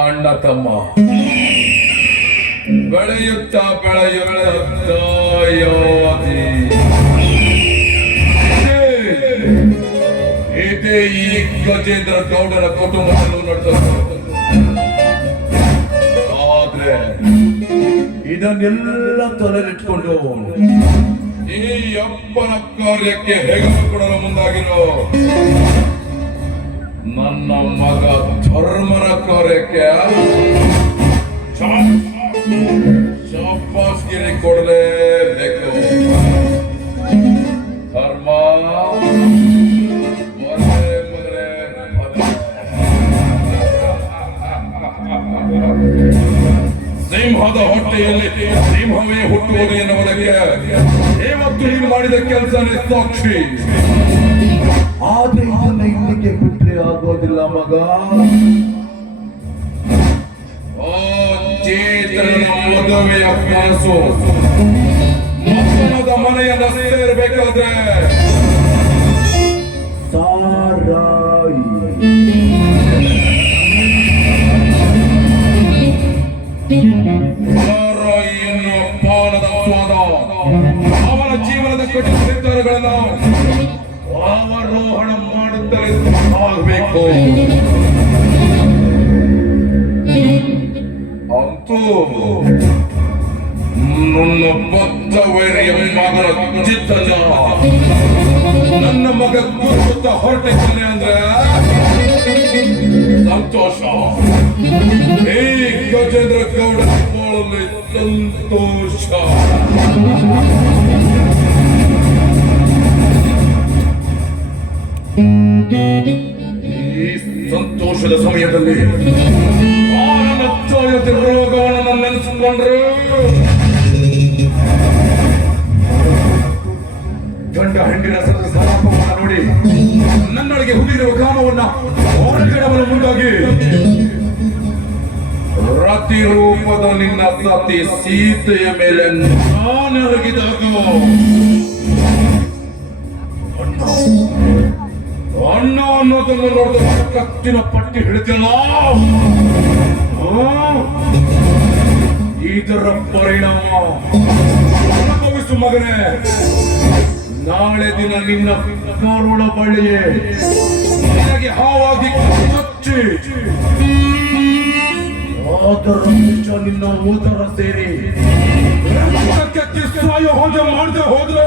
ಅಣ್ಣ ತಮ್ಮ. ಬೆಳೆಯುತ್ತಾ ಬೆಳೆಯುತ್ತಾ ಈ ಗಜೇಂದ್ರ ಗೌಡರ ಕುಟುಂಬವನ್ನು ನಡೆದ ಆದ್ರೆ ಇದನ್ನೆಲ್ಲ ತೊಲೆಲಿಟ್ಕೊಂಡು ಈ ಅಪ್ಪನ ಕಾರ್ಯಕ್ಕೆ ಹೆಗಲು ಕೊಡಲು ಮುಂದಾಗಿರೋ ನನ್ನ ಮಗ ಧರ್ಮನ ಕಾರ್ಯಕ್ಕೆ ಶಾಪಾಸ್ಗಿರಿ ಕೊಡಲೇಬೇಕು ಧರ್ಮ ಮೊರೆ ಮೊರೆ ಸಿಂಹದ ಹೊಟ್ಟೆಯಲ್ಲಿ ಸಿಂಹವೇ ಹುಟ್ಟುವುದು ಎನ್ನುವುದಕ್ಕೆ ಇವತ್ತು ನೀನು ಮಾಡಿದ ಕೆಲಸ ಸಾಕ್ಷಿ ಆದ್ರೆ ಇದನ್ನ ಇಲ್ಲಿಗೆ ಬಿಟ್ರೆ ಆಗೋದಿಲ್ಲ ಮಗ. ಆ ಚೇತನ ಮದುವೆಯ ಕನಸು ಮಕ್ಕಳದ ಮನೆಯ ರಸ್ತೆ ಸ್ವಾದ. ಅವನ ಜೀವನದ ಕಠಿಣ ನಿರ್ಧಾರಗಳನ್ನು ಅವರೋಹಣ ಮಾಡುತ್ತಲೇ ಆಗಬೇಕು. ಅಂತೂ ನನ್ನ ಭಕ್ತ ವೈರಿಯ ಮಗನ ಚಿತ್ತನ. ನನ್ನ ಮಗ ಕುರುತ ಹೊರಟಿದ್ದಾನೆ ಅಂದ್ರೆ? ಸಂತೋಷ. ಹೇ ಗಜೇಂದ್ರ ಗೌಡ ಸಂತೋಷ. ಸಮಯದಲ್ಲಿ ರೋಗವನ್ನು ನೆನೆಸಿಕೊಂಡ್ರೆ. ಗಂಡ ಹೆಂಡಿನ ಸರದ ಸಮಾಪವನ್ನ ನೋಡಿ ನನ್ನೊಳಗೆ ಹುಟ್ಟಿರುವ ಕಾಮವನ್ನ ಹೊರಗಡವಲು ಮುಂದಾಗಿ. ರತಿ ರೂಪದ ನಿನ್ನ ಸತಿ ಸೀತೆಯ ಮೇಲೆ ನಾನೆರಗಿದಾಗ. ಅಣ್ಣ ಅನ್ನೋದನ್ನ ನೋಡಿದ ಕತ್ತಿನ ಪಟ್ಟಿ ಹಿಡಿತಲ್ಲ ಇದರ ಪರಿಣಾಮ. ಅನುಭವಿಸು ಮಗನೇ. ನಾಳೆ ದಿನ ನಿನ್ನ ಕರುಳ ಬಳ್ಳಿಯೇ. ನಿನಗೆ ಹಾವಾಗಿ ಕಚ್ಚಿ. ಅದರ ನಿಜ ನಿನ್ನ ಮೂತರ ಸೇರಿ. ರಕ್ತಕ್ಕೆ ಸಾಯೋ ಹೋದ ಮಾಡದೆ ಹೋದ್ರೆ.